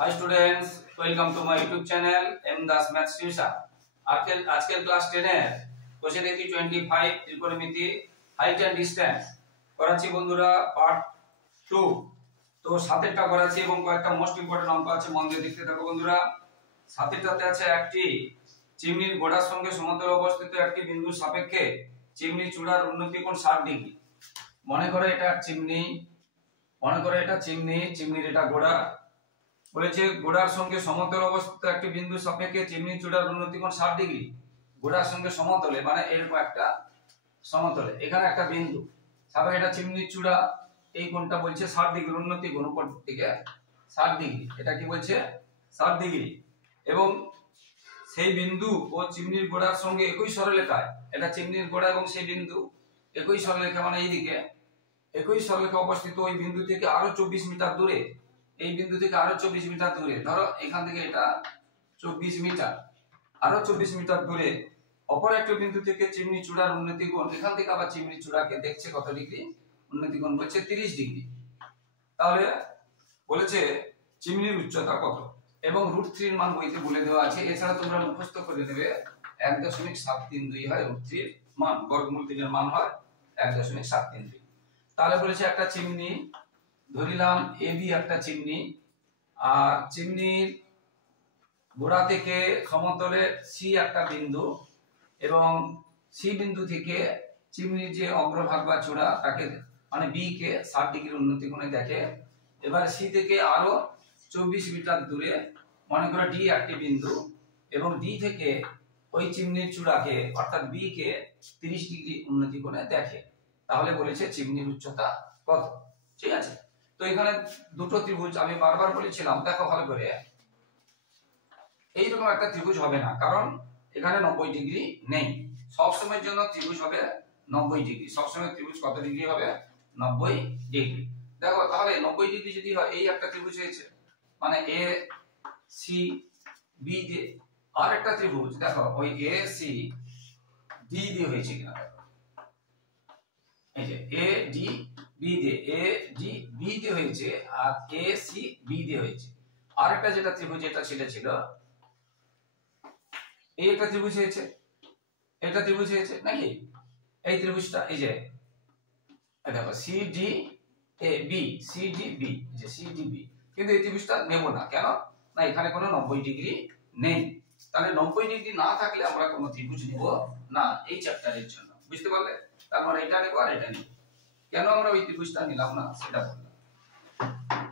Hi students, welcome to my YouTube channel M Das Maths Tuition। আজকের class 10 এর question দেখি 25 ত্রিকোণমিতি height and distance করাচ্ছি বন্ধুরা পার্ট 2। তো সাতেরটা করাচ্ছি এবং কয়েকটা মোস্ট ইম্পর্টেন্ট অঙ্ক আছে, মন দিয়ে দেখতে থাকো বন্ধুরা। সাতেরটাতে আছে একটি চিমনির গোড়ার সঙ্গে সমান্তরাল অবস্থিত একটি বিন্দুর সাপেক্ষে চিমনি চূড়ার উন্নতি কোণ 60 ডিগ্রি। মনে করো এটা চিমনি, চিমনির এটা গোড়া। বলেছে গোড়ার সঙ্গে সমতল অবস্থিত একটি বিন্দু সাপেক্ষে চিমনি চূড়ার উন্নতি কোণ 60 ডিগ্রি। গোড়ার সঙ্গে সমতলে মানে এরকম একটা সমতলে এখানে একটা বিন্দু সাপেক্ষে এটা চিমনি চূড়া, এই কোণটা বলছে 60 ডিগ্রি উন্নতি কোণ, উপর দিকে 60 ডিগ্রি। এটা কি বলছে 60 ডিগ্রি। এবং সেই বিন্দু ও চিমনির গোড়ার সঙ্গে একই সরলরেখায়, এটা চিমনির গোড়া এবং সেই বিন্দু একই সরলরেখা মানে এইদিকে একই সরলরেখা অবস্থিত ওই বিন্দু থেকে আরো 24 মিটার দূরে, এই বিন্দু থেকে আরো 24 মিটার দূরে, ধরো এখান থেকে এটা 24 মিটার, আরো 24 মিটার দূরে অপর একটা বিন্দু থেকে চিমনি চূড়ার উন্নতি কোণ, এখান থেকে আবার চিমনি চূড়াকে দেখছে কত ডিগ্রি উন্নতি কোণ, বলছে 30 ডিগ্রি। তাহলে বলেছে চিমনির উচ্চতা কত এবং √3 এর মান বইতে বলে দেওয়া আছে। এছাড়া তোমরা মুখস্থ করে নেবে 1.732 হয় √3 এর মান, বর্গমূল 3 এর মান হয় 1.732। তাহলে বলেছে একটা চিমনি ধরিলাম এবি একটা চিমনি, আর চিমনির গোড়া থেকে সমতলে সি একটা বিন্দু এবং সি বিন্দু থেকে চিমনির যে অগ্রভাগ বা চূড়া তাকে মানে বি কে 60 ডিগ্রি উন্নতি কোণে দেখে। এবার সি থেকে আরো 24 মিটার দূরে মনে করো ডি একটি বিন্দু এবং ডি থেকে ওই চিমনির চূড়াকে অর্থাৎ বি কে 30 ডিগ্রি উন্নতি কোণে দেখে। তাহলে বলেছে চিমনির উচ্চতা কত। ঠিক আছে, তো এখানে দুটো ত্রিভুজ আমি বারবার বলেছিলাম, দেখো ভালো করে, এইরকম একটা ত্রিভুজ হবে না, কারণ এখানে 90 ডিগ্রি নেই। সব সময়ের জন্য ত্রিভুজ হবে 90 ডিগ্রি, সব সময় ত্রিভুজ কত ডিগ্রি হবে 90 ডিগ্রি। দেখো তাহলে 90 ডিগ্রি যদি হয়, এই একটা ত্রিভুজ হয়েছে মানে এ সি বি দিয়ে, আর একটা ত্রিভুজ দেখো ওই এ সি ডি দিয়ে হয়েছে কিনা, দেখো এই যে এ ডি বি দিয়ে, এ ডি বি দিয়ে হয়েছে আর এ সি বি দিয়ে হয়েছে। আর একটা যেটা ত্রিভুজ এটা ছিল এই একটা ত্রিভুজ হয়েছে, এটা ত্রিভুজ হয়েছে নাকি, এই ত্রিভুজটা এই যে দেখো C D A B, C D B, যে সি ডি বি, কিন্তু এই ত্রিভুজটা নেব না, কেন না এখানে কোনো 90 ডিগ্রি নেই। তাহলে 90 ডিগ্রি না থাকলে আমরা কোনো ত্রিভুজ নেব না এই চ্যাপ্টারের জন্য, বুঝতে পারলে? তারপর এটা নেব আর এটা নেব, কেন আমরা ওই ত্রিভুজটা নিলাম না সেটা বললাম।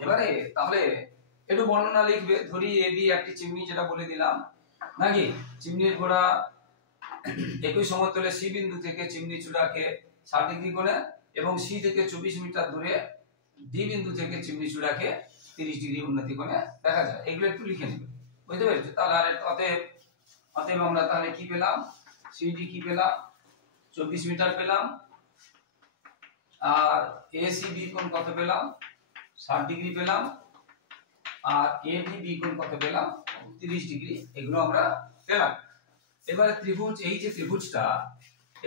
এবারে তাহলে একটু বর্ণনা লিখবে। ধরি এ বি একটি চিমনি, যেটা বলে দিলাম নাকি, চিমনির গোড়া একই সমতলে সি বিন্দু থেকে চিমনি চূড়াকে 60 ডিগ্রি কোণে এবং সি থেকে 24 মিটার দূরে ডি বিন্দু থেকে চিমনি চূড়াকে 30 ডিগ্রি উন্নতি কোণে দেখা যায়। এগুলো একটু লিখে নেবে, বুঝতে পেরেছো? তাহলে আর অতএব আমরা তাহলে কি পেলাম, সিডি কি পেলাম 24 মিটার পেলাম, আর এসিবি কোণ কত পেলাম 60 ডিগ্রি পেলাম, আর এডিবি কোণ কত পেলাম 30 ডিগ্রি, এগুলো আমরা পেলাম। এবারে ত্রিভুজ, এই যে ত্রিভুজটা,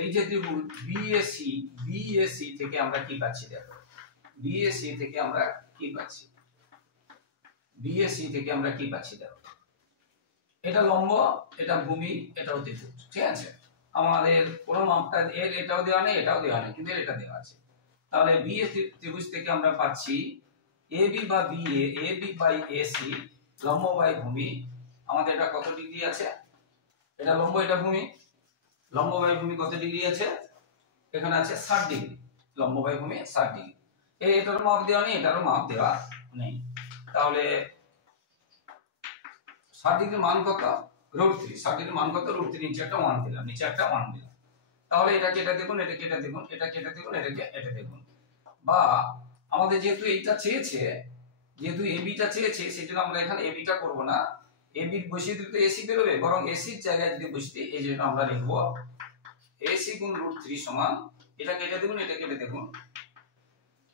এই যে ত্রিভুজ বিএসি থেকে আমরা কি পাচ্ছি, দেখো বিএসি থেকে আমরা কি পাচ্ছি, বিএসি থেকে আমরা কি পাচ্ছি, দেখো এটা লম্ব, এটা ভূমি, এটাও ত্রিভুজ। ঠিক আছে, আমাদের কোনো মাপটা এর এটাও দেওয়া নেই, এটাও দেওয়া নেই, কিন্তু এটা দেওয়া আছে। তাহলে বিএসি ত্রিভুজ থেকে আমরা পাচ্ছি এবি বা বিএ, এবি বাই এসি লম্ব বাই ভূমি, আমাদের এটা কত ডিগ্রি আছে, এটা লম্ব এটা ভূমি, লম্ব বাই ভূমি কত ডিগ্রি আছে, এখানে আছে 60 ডিগ্রি, লম্ব বাই ভূমি 60 ডিগ্রি। এটার মাপ দেওয়া নেই, এটারও মাপ দেওয়া নেই। তাহলে 60 ডিগ্রির মান কত √3, 60 ডিগ্রির মান কত √3, নিচে একটা 1 দিলাম, নিচে একটা 1 দিলাম। তাহলে এটাকে এটা দেখুন, এটাকে এটা দেখুন, এটাকে এটা দেখুন, এটাকে এটা দেখুন। বা আমাদের যেহেতু এইটা চেয়েছে, যেহেতু এবিটা চেয়েছে, সেজন্য আমরা এখানে এবিটা করব না, এবি বসিয়ে দিলে তো এসি বেরোবে, বরং এসির জায়গায় যদি বসিয়ে এই জন্য আমরা লিখব এসি গুণ √3 সমান, এটাকে এটা দেখুন, এটাকে এটা দেখুন,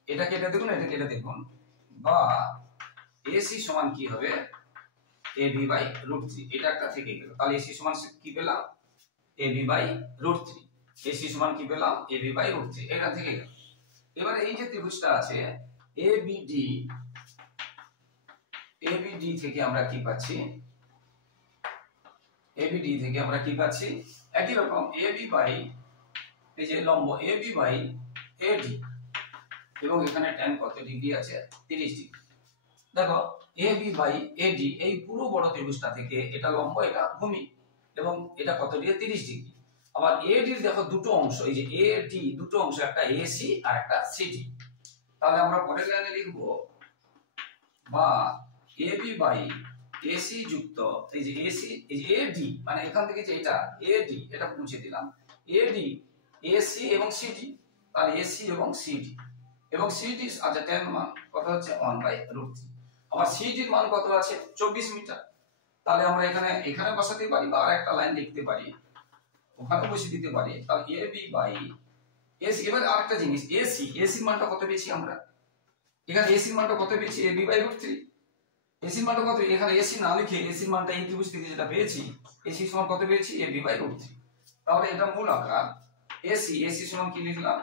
এটাকে এটা দেখুন, এটাকে এটা দেখুন, বা এসি সমান কি হবে এবি বাই √3, এটা একটা থেকে গেল। তাহলে এসি সমান কি পেলাম এবি বাই √3, এসি সমান কি পেলাম এবি বাই √3, এটা থেকে গেল। এবার এই যে ত্রিভুজটা আছে এবিডি, এবিডি থেকে আমরা কি পাচ্ছি, এবিডি থেকে আমরা কি পাচ্ছি, একই রকম এবি বাই এই যে লম্ব এবি বাই এডি, এবং এখানে tan কত ডিগ্রি আছে, 30 ডিগ্রি। দেখো এবি বাই এডি এই পুরো বড় ত্রিভুজটা থেকে এটা লম্ব, এটা ভূমি, এবং এটা কত ডিগ্রি, 30 ডিগ্রি। আবার এডির দেখো দুটো অংশ, এই যে এডি দুটো অংশ, একটা এসি আর একটা সিডি। তাহলে আমরা পরের লাইনে লিখব বা এবি বাই এসি যুক্ত এই যে এসি, এই যে এডি মানে এখান থেকে যে এটা এডি, এটা মুছে দিলাম, এডি এসি এবং সিডি, তাহলে এসি এবং সিডি, এবং সিডি আচ্ছা tan মান কত হচ্ছে 1/√3। আবার সিডির মান কত আছে 24 মিটার। তাহলে আমরা এখানে বসাতে পারি বা আরেকটা লাইন লিখতে পারি, ওখানে বসিয়ে দিতে পারি। তাহলে এবি বাই এসি। এবার আরেকটা জিনিস, এসির মানটা কত পেয়েছি আমরা, এখানে এসির মানটা কত পেয়েছি, ab/√3। এসির মানটা কত, এখানে এসি না লিখে এসির মানটা এই ত্রিভুজ থেকে যেটা পেয়েছি, এসি সমান কত পেয়েছি, ab/√3। তাহলে এটা মূল আকার এসি সমান কি লিখলাম,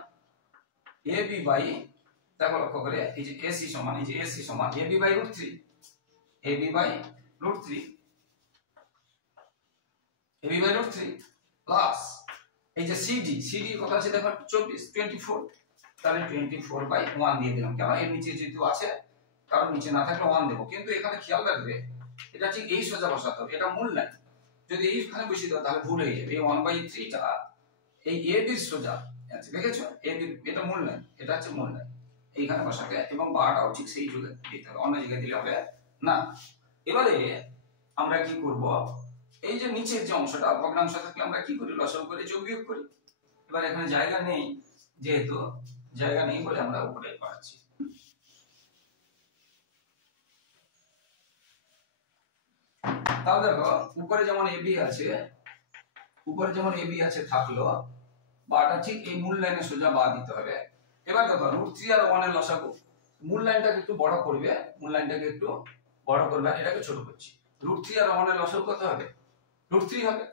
ab বাই, দেখো লক্ষ্য করে এই যে এসি সমান, এই যে এসি সমান ab/√3, ab/√3 প্লাস এই যে সিডি কত আছে দেখো 24, তাহলে 24/1 দিয়ে দিলাম, কেন এর নিচে যেহেতু আছে, কারণ নিচে না থাকলে 1 দেব। কিন্তু এখানে খেয়াল রাখবে এটা ঠিক এই সোজা বসাতে হবে, এটা মূল লাইন, যদি এইখানে বসিয়ে দাও তাহলে ভুল হয়ে যাবে। এই 1/3 টা এই এবির সোজা আছে, দেখেছো, এবি এটা মূল লাইন, এটা হচ্ছে মূল লাইন, এইখানে বসাতে, এবং বারটাও ঠিক সেই জায়গায় দিতে হবে, অন্য জায়গায় দিলে হবে না। এবারে আমরা কি করব, এই যে নিচের যে অংশটা ভগ্নাংশ থাকলে আমরা কি করি, লসাগু করে যোগ বিয়োগ করি। এবার এখানে জায়গা নেই, যেহেতু জায়গা নেই বলে আমরা উপরে করাচ্ছি। তাহলে দেখো উপরে যেমন এবি আছে, থাকলো, বাটা ঠিক এই মূল লাইনে সোজা বা দিতে হবে। এবার দেখো √3 আর 1 এর লসাগু, মূল লাইনটাকে একটু বড় করবে, আর এটাকে ছোট করছি। √3 আর 1 এর লসাগু কত হবে, √3 হবে।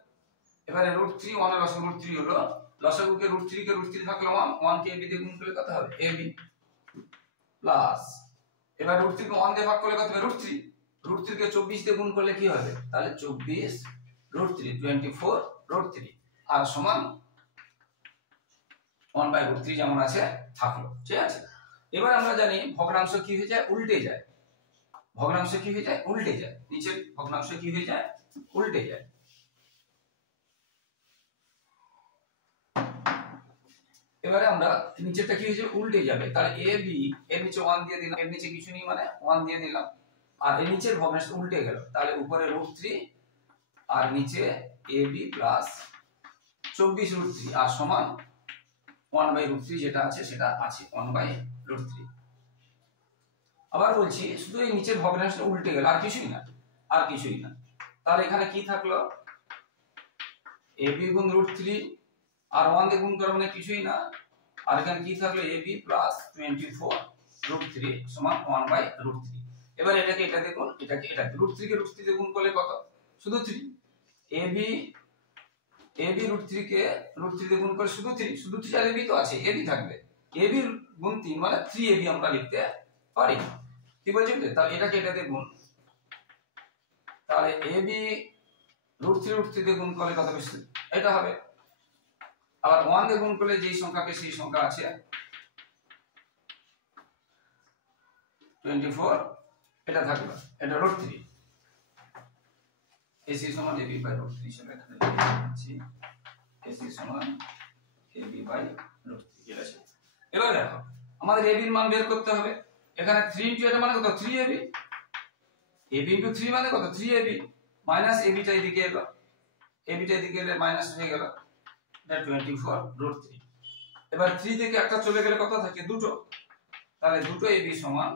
এবারে √3 1 এর লসাগু √3 হলো, লসাগুকে √3 কে √3 থাকলো 1 কে ab দিয়ে গুণ করলে কত হবে, ab প্লাস, এবার √3 কে 1 দিয়ে ভাগ করলে কত হবে, √3 কে 24 দিয়ে গুণ করলে কি হবে, তাহলে 24√3 আর সমান 1/√3 যেমন আছে থাকলো, ঠিক আছে। এবার আমরা জানি ভগ্নাংশ কি হয়ে যায়, উল্টে যায়, নিচের ভগ্নাংশ কি হয়ে যায়, উল্টে যায়। এবারে আমরা নিচেরটা কি হয়েছে, উল্টে যাবে, তাহলে ab এর নিচে 1 দিয়ে দিলাম, এর নিচে কিছু নেই মানে 1 দিয়ে দিলাম, আর এর নিচের ভগ্নাংশ উল্টে গেল, তাহলে উপরে √3 আর নিচে ab প্লাস 24√3 আর সমান 1/√3 যেটা আছে সেটা আছে 1/√3। আবার বলছি শুধু এই নিচের ভগ্নাংশটা উল্টে গেল, আর কিছুই না। তাহলে এখানে কি থাকলো, ab গুণ √3 আর 1 দিয়ে গুণ করা মানে কিছুই না, আর এখানে কি থাকলো, ab প্লাস 24√3 সমান 1/√3। এবার এটাকে এটা দেখুন, এটাকে √3 কে √3 দিয়ে গুণ করলে কত, শুধু 3। ab √3 কে √3 দিয়ে গুণ করে শুধু 3 আর ab তো আছে, ab থাকবে, ab গুণ 3 মানে 3ab আমরা লিখতে পারি, কি বলছি। তাহলে এটাকে এটা দিয়ে গুণ, তাহলে ab √3 দিয়ে গুণ করলে কত বেশি এটা হবে, আবার 1 দিয়ে গুণ করলে যেই সংখ্যাকে সেই সংখ্যা আছে 24, এটা থাকলো, এটা √3, AC সমান ab/√3 হিসেবে এখানে লিখে দিচ্ছি, AC সমান ab/√3, ঠিক আছে। এবার দেখো আমাদের ab এর মান বের করতে হবে, এখানে 3 * এটা মানে কত, 3ab, ab * 3 মানে কত, 3ab মাইনাস ab টা এদিকে এলো, এলে মাইনাস হয়ে গেল, এটা 24√3। এবার 3 থেকে একটা চলে গেলে কত থাকে, দুটো, তাহলে দুটো ab সমান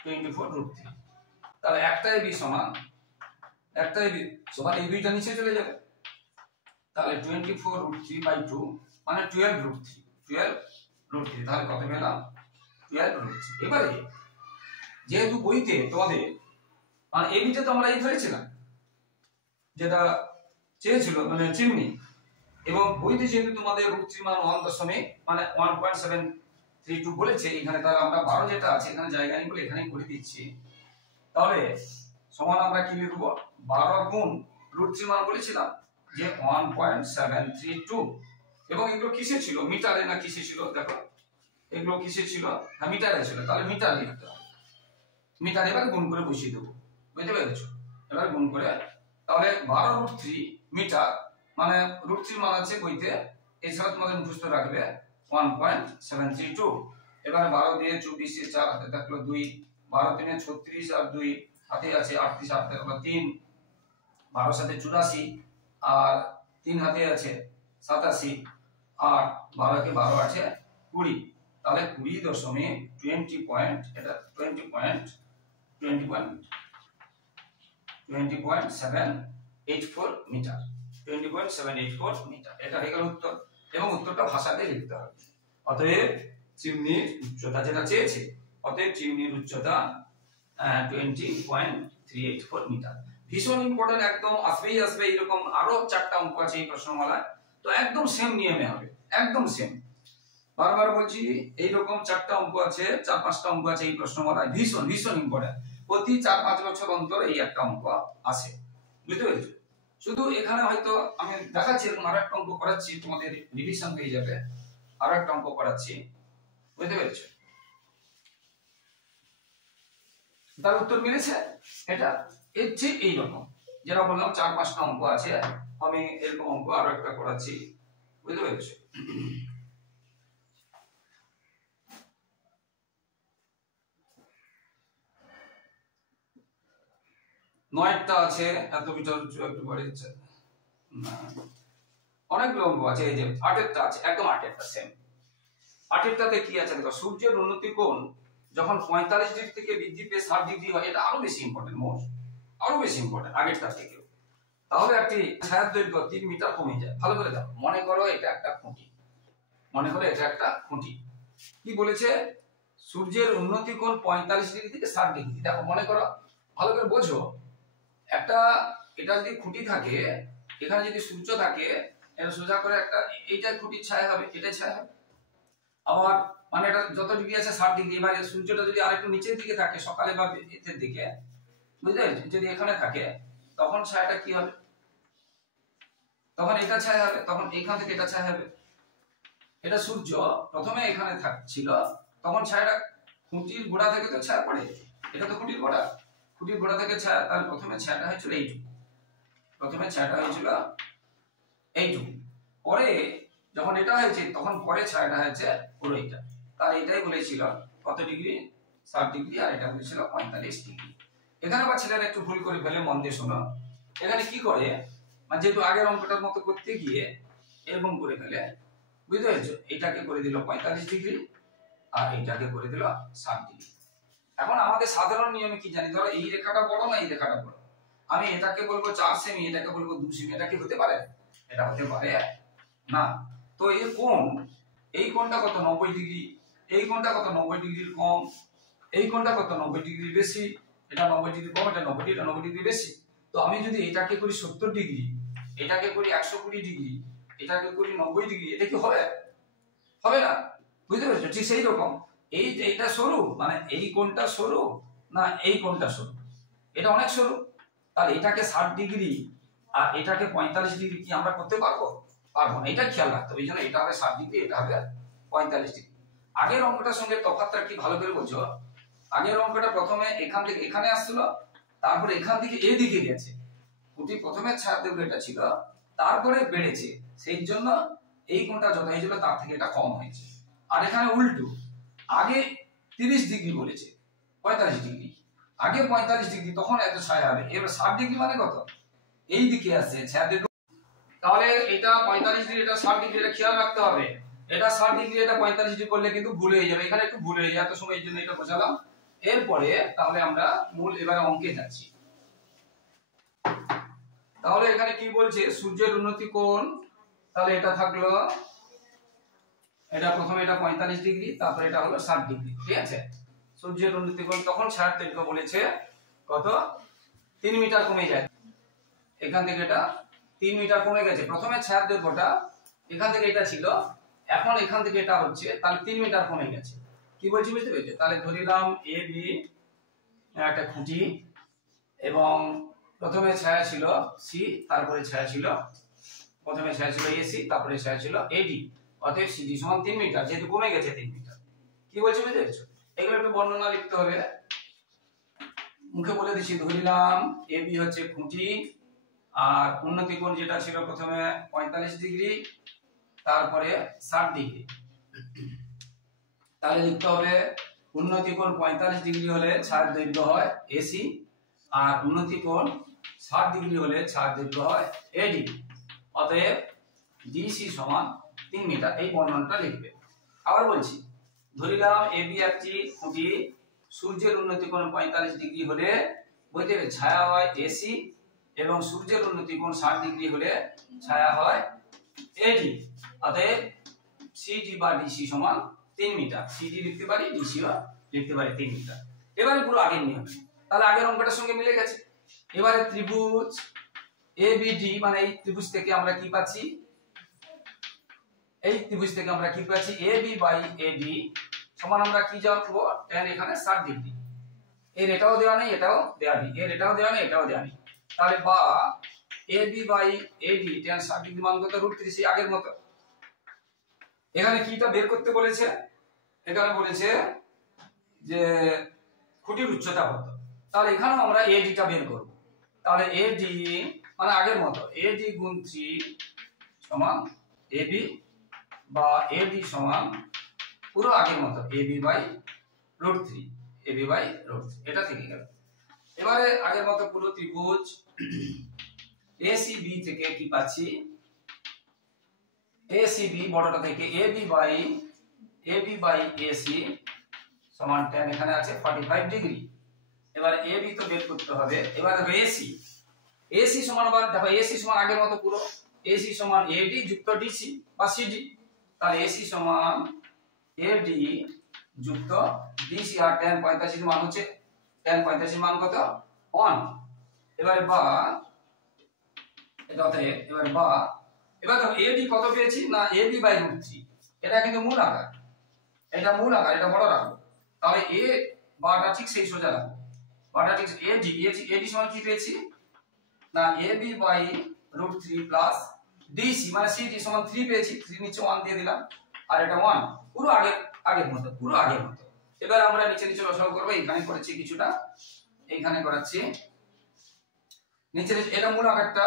24√3। তাহলে একটা ab সমান ab টা নিচে চলে যাবে, তাহলে 24√3/2 মানে 12√3, তাহলে কত পেলাম, 12√3। এবারে যেহেতু বইতে তোমাদের মানে ab টা তো আমরা এই ধরেছিলাম যেটা চেয়েছিল মানে চিমনি, এবং বইতে যেহেতু তোমাদের √3 মান 1.732 বলেছে এখানে, তাহলে আমরা 12 যেটা আছে এখানে জায়গা নেই বলে এখানেই করে দিচ্ছি, তাহলে সমান আমরা কি লিখব 12 গুণ √3 মান বলেছিলাম যে 1.732 এবং এগুলো কিসে ছিল মিটারে না কিসে ছিল দেখো এগুলো কিসে ছিল হ্যাঁ মিটারে ছিল তাহলে মিটার লিখতে হবে মিটার এবার গুণ করে বসিয়ে দেবো বুঝতে পেরেছো এবার গুণ করে তাহলে 12 √3 মিটার মানে √3 মান আছে বইতে এছাড়া তোমাদের মুখস্থ রাখবে 1.732 এবারে 12 দিয়ে 24 এ 4 হাতে থাকলো 2 12 3 36 আর 2 হাতে আছে 38 হাতে থাকলো 3 12 সাথে 84 আর 3 হাতে আছে 87 আর 12 কে 12 আছে 20 তাহলে 20.20 পয়েন্ট এটা 20.784 মিটার 20.784 মিটার এটা হয়ে গেল উত্তর এবং উত্তরটা ভাষাতে লিখতে হবে অতএব চিমনির উচ্চতা যেটা চেয়েছে অতএব চিমনির উচ্চতা 20.384 মিটার ভীষণ ইম্পর্টেন্ট একদম আসবে এরকম আরো 4টা অঙ্ক আছে এই প্রশ্নমালায় তো একদম সেম নিয়মে হবে একদম সেম বারবার বলছি এই রকম 4টা অঙ্ক আছে 4-5টা অঙ্ক আছে এই প্রশ্নমালায় ভীষণ ইম্পর্টেন্ট প্রতি 4-5 বছর অন্তর এই একটা অঙ্ক আসে বুঝতে পেরেছো শুধু এখানে হয়তো আমি দেখাচ্ছি এরকম আরেকটা অঙ্ক করাচ্ছি তোমাদের রিভিশন হয়ে যাবে আরেকটা অঙ্ক করাচ্ছি বুঝতে পেরেছো তার উত্তর মিলেছে এটা এর ঠিক এই রকম যেটা বললাম 4-5টা অঙ্ক আছে আমি এরকম অঙ্ক আরো একটা করাচ্ছি বুঝতে পেরেছো 9টা আছে এত মিটার একটু বাড়িয়েছে না অনেকগুলো অঙ্ক আছে এই যে 8টা আছে একদম 8টা সেম 8টাতে কি আছে দেখো সূর্যের উন্নতি কোণ যখন 45 ডিগ্রি থেকে বৃদ্ধি পেয়ে 60 ডিগ্রি হয় এটা আরো বেশি ইম্পর্টেন্ট আরো বেশি ইম্পর্টেন্ট আগেরটা থেকে তাহলে একটি ছায়ার দৈর্ঘ্য 3 মিটার কমে যায় ভালো করে দেখো মনে করো এটা একটা খুঁটি কি বলেছে সূর্যের উন্নতি কোণ 45 ডিগ্রি থেকে 60 ডিগ্রি দেখো মনে করো ভালো করে বোঝো একটা এটা যদি খুঁটি থাকে এখানে যদি সূর্য থাকে এটা সোজা করে একটা এইটা খুঁটির ছায়া হবে এটা ছায়া হবে আবার মানে এটা যত ডিগ্রি আছে 60 ডিগ্রি এবারে সূর্যটা যদি আরেকটু নিচের দিকে থাকে সকালে বা এর দিকে বুঝলে যদি এখানে থাকে তখন ছায়াটা কি হবে তখন এটা ছায়া হবে তখন এখান থেকে এটা ছায়া হবে এটা সূর্য প্রথমে এখানে ছিল তখন ছায়াটা খুঁটির গোড়া থেকে তো ছায়া পড়ে এটা তো খুঁটির গোড়া থেকে ছায়া তাহলে প্রথমে ছায়াটা হয়েছিল এইটুকু পরে যখন এটা হয়েছে তখন পরে ছায়াটা হয়েছে পুরো এটা তার এটাই বলেছিল কত ডিগ্রি 60 ডিগ্রি আর এটা বলেছিল 45 ডিগ্রি এখানে আবার ছেলেরা একটু ভুল করে ফেলে মন দিয়ে শোনো এখানে কি করে মানে যেহেতু আগের অঙ্কটার মতো করতে গিয়ে এরকম করে ফেলে বুঝতে পেরেছো এটাকে করে দিল 45 ডিগ্রি আর এটাকে করে দিল 60 ডিগ্রি এখন আমাদের সাধারণ নিয়মে কি জানি ধরো এই রেখাটা বড় না এই রেখাটা বড় আমি এটাকে বলবো 4 সেমি এটাকে বলবো 2 সেমি এটা কি হতে পারে এটা হতে পারে না তো এই কোণটা কত 90 ডিগ্রি এই কোণটা কত 90 ডিগ্রির কম এই কোণটা কত 90 ডিগ্রি বেশি এটা 90 ডিগ্রি কম এটা 90 ডিগ্রি বেশি তো আমি যদি এটাকে করি 70 ডিগ্রি এটাকে করি 120 ডিগ্রি এটাকে করি 90 ডিগ্রি এটা কি হবে না বুঝতে পেরেছো ঠিক সেই রকম এইটা সরু মানে এই কোণটা সরু না এই কোণটা সরু এটা অনেক সরু তাহলে এটাকে 60 ডিগ্রি আর এটাকে 45 ডিগ্রি কি আমরা করতে পারবো না এটা খেয়াল রাখতে হবে এইজন্য এটা হবে 60 ডিগ্রি এটা হবে 45 ডিগ্রি আগের অঙ্কটার সঙ্গে তফাৎটা কি ভালো করে বুঝছো আগের অঙ্কটা প্রথমে এখান থেকে এখানে আসছিল তারপরে এখান থেকে এই দিকে গেছে খুঁটি প্রথমে ছায়ার দৈর্ঘ্য এটা ছিল তারপরে বেড়েছে সেই জন্য এই কোণটা যত হয়েছিল তার থেকে এটা কম হয়েছে আর এখানে উল্টো আগে 30 ডিগ্রি বলেছে 45 ডিগ্রি আগে 45 ডিগ্রি তখন এত ছায়া হবে এবার 60 ডিগ্রি মানে কত এই দিকে আসছে ছায়া দৈর্ঘ্য তাহলে এটা 45 ডিগ্রি এটা 60 ডিগ্রি এটা খেয়াল রাখতে হবে এটা 60 ডিগ্রি এটা 45 ডিগ্রি করলে কিন্তু ভুল হয়ে যাবে এখানে একটু ভুল হয়ে যায় এত সময় এর জন্য এটা বোঝালাম এরপরে তাহলে আমরা মূল এবারে অঙ্কে যাচ্ছি তাহলে এখানে কি বলছে সূর্যের উন্নতি কোণ তাহলে এটা থাকলো এটা প্রথমে এটা 45 ডিগ্রি তারপরে এটা হলো 60 ডিগ্রি ঠিক আছে সূর্যের উন্নতি কোণ তখন ছায়ার দৈর্ঘ্য বলেছে কত 3 মিটার কমে যায় এখান থেকে এটা 3 মিটার কমে গেছে প্রথমে ছায়ার দৈর্ঘ্যটা এখান থেকে এটা ছিল এখন এখান থেকে এটা হচ্ছে তাহলে 3 মিটার কমে গেছে কি বলছি বুঝতে পেরেছো তাহলে ধরিলাম এ বি একটা খুঁটি এবং প্রথমে ছায়া ছিল সি, তারপরে ছায়া ছিল প্রথমে ছায়া ছিল এসি, তারপরে ছায়া ছিল এডি। অতএব সিডি সমান 3 মিটার, যেহেতু কমে গেছে 3 মিটার। কি বলছি বুঝতে পেরেছো? এগুলো একটু বর্ণনা লিখতে হবে। মুখে বলে দিচ্ছি, ধরিলাম এবি হচ্ছে খুঁটি, আর উন্নতি কোণ যেটা ছিল প্রথমে 45 ডিগ্রি, তারপরে 60 ডিগ্রি। তাহলে লিখতে হবে উন্নতি কোণ 45 ডিগ্রি হলে ছায়ার দৈর্ঘ্য হয় এসি, আর উন্নতি কোণ 60 ডিগ্রি হলে ছায়ার দৈর্ঘ্য হয় এডি। অতএব ডিসি সমান 3 মিটার। এই বর্ণনাটা লিখবে। আবার বলছি, ধরিলাম এবি একটি খুঁটি, সূর্যের উন্নতি কোণ 45 ডিগ্রি হলে বলতে হবে ছায়া হয় এসি, এবং সূর্যের উন্নতি কোণ 60 ডিগ্রি হলে ছায়া হয় এডি। অতএব সিডি বা ডিসি সমান 3 মিটার। সিডি লিখতে পারি, ডিসিও লিখতে পারি 3 মিটার। এবারে পুরো আগের নিয়ম, তাহলে আগের অঙ্কটার সঙ্গে মিলে গেছে। এবারে ত্রিভুজ এবিডি, মানে এই ত্রিভুজ থেকে আমরা কি পাচ্ছি, এই ত্রিভুজ থেকে আমরা কি পাচ্ছি, এবি বাই এডি সমান আমরা কি জানবো, tan এখানে 60 ডিগ্রি। এর এটাও দেওয়া নেই, এটাও দেওয়া নেই, এর এটাও দেওয়া নেই, এটাও দেওয়া নেই। তাহলে বা AB by AD tan 60 degree মান কত, √30, আগের মতো। এখানে কিটা বের করতে বলেছে, এখানে বলেছে যে খুঁটির উচ্চতা কত। তাহলে এখানেও আমরা এডিটা বের করব। তাহলে এডি মানে আগের মতো, এডি গুণ 3 সমান এবি, বা এডি সমান পুরো আগের মতো এবি বাই √3, এবি বাই √3, এটা থেকে গেল। এবারে আগের মতো পুরো ত্রিভুজ এসিবি থেকে কি পাচ্ছি, এসিবি বড়টা থেকে এবি বাই এসি সমান tan এখানে আছে 45 ডিগ্রি। এবার এবি তো বের করতে হবে। এবার এসি, এসি সমান, আবার দেখো এসি সমান আগের মতো পুরো এসি সমান এডি যুক্ত ডিসি বা সিডি। তাহলে এসি সমান এডি যুক্ত ডিসি, আর tan 45 মান হচ্ছে, tan 45 মান কত 1। এবারে বা এটাতে, এবারে বা এবার দেখো এডি কত পেয়েছি না, এবি বাই √3। এটা কিন্তু মূল আকার, এটা মূল আকার, এটা বড় রাখবো। তাহলে এ বাটা ঠিক সেই সোজা রাখবো, বাটা ঠিক এডি সমান কি পেয়েছি না, এবি বাই √3 প্লাস ডিসি মানে সিডি সমান 3 পেয়েছি, 3 নিচে 1 দিয়ে দিলাম, আর এটা 1 পুরো আগের মতো, পুরো আগের মতো। এবার আমরা নিচে নিচে লসাগু করব। এখানে করেছি কিছুটা, এইখানে করাচ্ছি নিচে, এটা মূল আকারটা।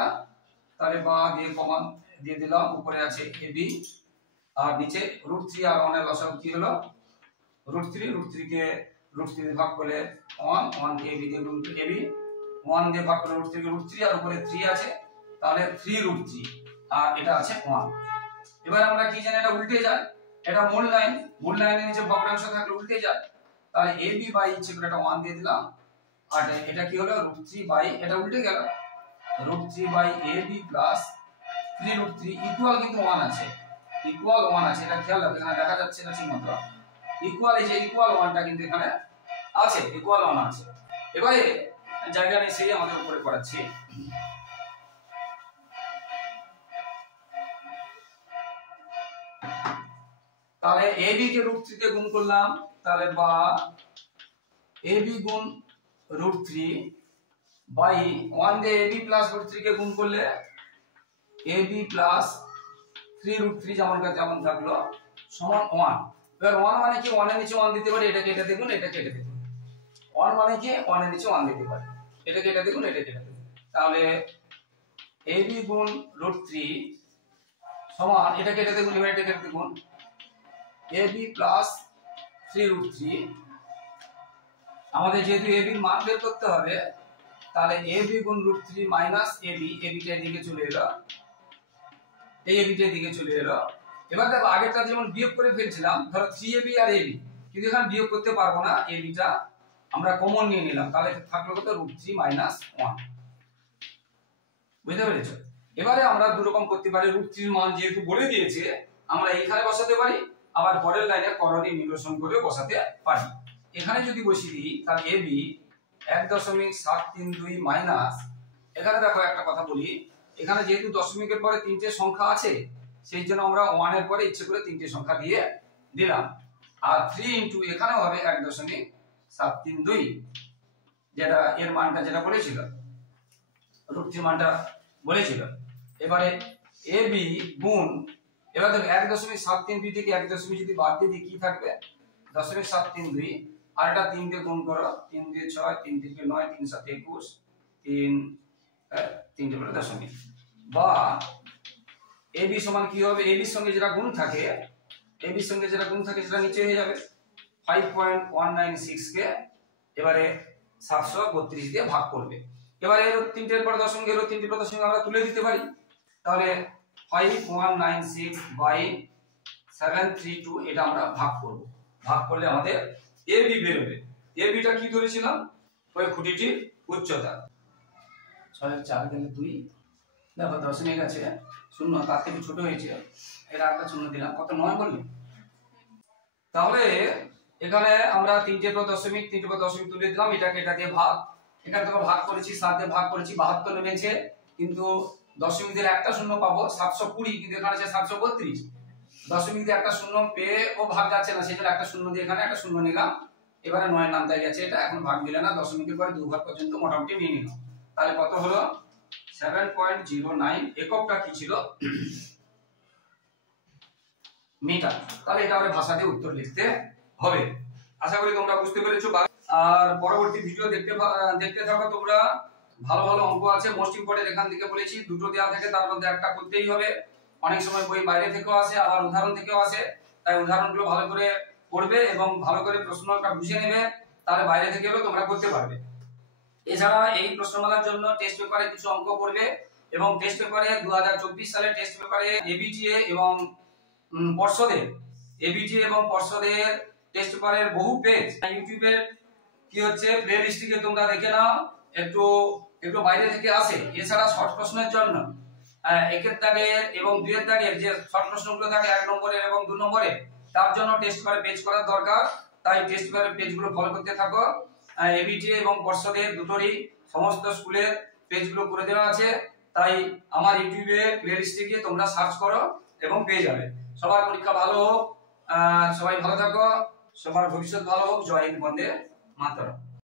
তাহলে বা দিয়ে কমান দিয়ে দিলাম, উপরে আছে এবি, আর নিচে √3 আর 1 এর লসাগু কি হলো √3 কে √3 দিয়ে ভাগ করলে 1 কে এবি দিয়ে গুণ এবি, 1 দিয়ে ভাগ করলে √3 কে √3, আর উপরে 3 আছে, তাহলে 3√3, আর এটা আছে 1। এবার আমরা কি জানি, এটা উল্টে যায়, এটা মূল লাইন, মূল লাইনের নিচে ভগ্নাংশ থাকলে উল্টে যায়। তাহলে এবি বাই ইচ্ছে করে এটা 1 দিয়ে দিলাম, আর এটা কি হলো √3 বাই, এটা উল্টে গেল, √3 বাই এবি প্লাস 3√3 ইকুয়াল কিন্তু 1 আছে, ইকুয়াল 1 আছে, এটা খেয়াল রাখো, এখানে দেখা যাচ্ছে না ঠিকমতো, ইকুয়াল, এই যে ইকুয়াল 1টা কিন্তু এখানে আছে, ইকুয়াল 1 আছে। এবারে জায়গা নেই সেই আমাদের উপরে করাচ্ছি। তাহলে এবি কে √3 তে গুণ করলাম, তাহলে বা এবি গুণ √3 বাই 1 দিয়ে এবি প্লাস √3 কে গুণ করলে এবি প্লাস 3√3 যেমন থাকলো সমান 1। এবার 1 মানে কি, 1 এর নিচে 1 দিতে পারি, এটা কেটে দেখুন, এটা কেটে দেখুন। 1 মানে কি, 1 এর নিচে 1 দিতে পারি, এটা কেটে দেখুন, এটা কেটে দেখুন। তাহলে এবি গুণ √3 সমান, এটা কেটে দেখুন, এবার এটা কেটে দেখুন, এবি প্লাস 3√3। আমাদের যেহেতু এবি এর মান বের করতে হবে, তাহলে এবি গুণ √3 মাইনাস এবি, এবিটা এদিকে চলে এলো, এই এবিটা এদিকে চলে এলো। এবার দেখো আগেরটা যেমন বিয়োগ করে ফেলছিলাম, ধরো 3ab আর ab, কিন্তু এখানে বিয়োগ করতে পারবো না, এবিটা আমরা কমন নিয়ে নিলাম, তাহলে থাকলো কত √3 মাইনাস 1। বুঝতে পেরেছো? এবারে আমরা দু রকম করতে পারি, √3 মান যেহেতু বলে দিয়েছে, আমরা এইখানে বসাতে পারি, আবার পরের লাইনে করণী নিরসন করে বসাতে পারি। এখানে যদি বসিয়ে দিই, তাহলে ab 1.732 মাইনাস, এখানে দেখো একটা কথা বলি, এখানে যেহেতু দশমিকের পরে 3টে সংখ্যা আছে, সেই জন্য আমরা 1 এর পরে ইচ্ছে করে 3টে সংখ্যা দিয়ে দিলাম, আর 3 ইনটু এখানেও হবে 1.732। যেটা এর মানটা যেটা বলেছিল, √3 মানটা বলেছিল। এবারে এ বি গুণ, এবার দেখো 1.732 থেকে 1 যদি বাদ দিয়ে দিই কি থাকবে, 0.732, আর এটা 3 দিয়ে গুণ করো, 3 দিয়ে 6, 3 থেকে 9, 3 7 21, 3 দিয়ে বলে দশমিক, বা এ বি সমান কি হবে, এ বির সঙ্গে যেটা গুণ থাকে, এ বির সঙ্গে যেটা গুণ থাকে সেটা নিচে হয়ে যাবে 5.196 কে এবারে 732 দিয়ে ভাগ করবে। এবারে এর তিনটের পর দশমিক, এর তিনটের পর দশমিক আমরা তুলে দিতে পারি, তাহলে 5196 বাই 732 এটা আমরা ভাগ করব। ভাগ করলে আমাদের এ বি বেরোবে। এ বিটা কি ধরেছিলাম, ওই খুঁটিটির উচ্চতা 6 গেলে 2, দেখো দশমিক আছে শূন্য, তার থেকে ছোট হয়েছে, এর একটা শূন্য দিলাম, কত 9 বললে। তাহলে এখানে আমরা 3 পর দশমিক তুলে দিলাম, এটাকে এটা দিয়ে ভাগ, এখানে থেকে ভাগ করেছি 7 দিয়ে ভাগ করেছি 72 নেমেছে, কিন্তু দশমিক দিয়ে একটা শূন্য পাবো 720, কিন্তু এখানে আছে 732, দশমিক দিয়ে একটা শূন্য পেয়ে ও ভাগ যাচ্ছে না, সেজন্য একটা শূন্য দিয়ে এখানে একটা শূন্য নিলাম, এবারে 9 এর নামটা গেছে, এটা এখন ভাগ দিলে না, দশমিকের পরে 2 ঘর পর্যন্ত মোটামুটি নিয়ে নিলাম। তাহলে কত হলো 7.09, এককটা কি ছিল মিটার। তাহলে এটা আমরা ভাষা দিয়ে উত্তর লিখতে হবে। আশা করি তোমরা বুঝতে পেরেছো। আর পরবর্তী ভিডিও দেখতে থাকো তোমরা, ভালো ভালো অঙ্ক আছে, মোস্ট ইম্পর্টেন্ট এখান থেকে বলেছি দুটো দেওয়া থাকে, তার মধ্যে একটা করতেই হবে। অনেক সময় বই বাইরে থেকেও আসে, আবার উদাহরণ থেকেও আসে, তাই উদাহরণগুলো ভালো করে পড়বে এবং ভালো করে প্রশ্নটা বুঝে নেবে, তাহলে বাইরে থেকেও তোমরা করতে পারবে। এছাড়া এই প্রশ্নমালার জন্য টেস্ট পেপারে কিছু অঙ্ক পড়বে, এবং টেস্ট পেপারে 2024 সালে টেস্ট পেপারে এবিটিএ এবং পর্ষদের টেস্ট পেপারের বহু পেজ ইউটিউবে কি হচ্ছে প্লে লিস্টে তোমরা দেখে নাও, একটু একটু বাইরে থেকে আসে। এছাড়া শর্ট প্রশ্নের জন্য 1 দাগের এবং 2 দাগের যে শর্ট প্রশ্নগুলো থাকে 1 নম্বরের এবং 2 নম্বরের, তার জন্য টেস্ট পেপারে পেজ করার দরকার, তাই টেস্ট পেপারের পেজগুলো ফলো করতে থাকো। এবিটিএ এবং পর্ষদের দুটোরই সমস্ত স্কুলের পেজগুলো করে দেওয়া আছে, তাই আমার ইউটিউবে প্লে লিস্টে গিয়ে তোমরা সার্চ করো এবং পেয়ে যাবে। সবার পরীক্ষা ভালো হোক, সবাই ভালো থাকো, সবার ভবিষ্যৎ ভালো হোক। জয় হিন্দ, বন্দে মাতরম।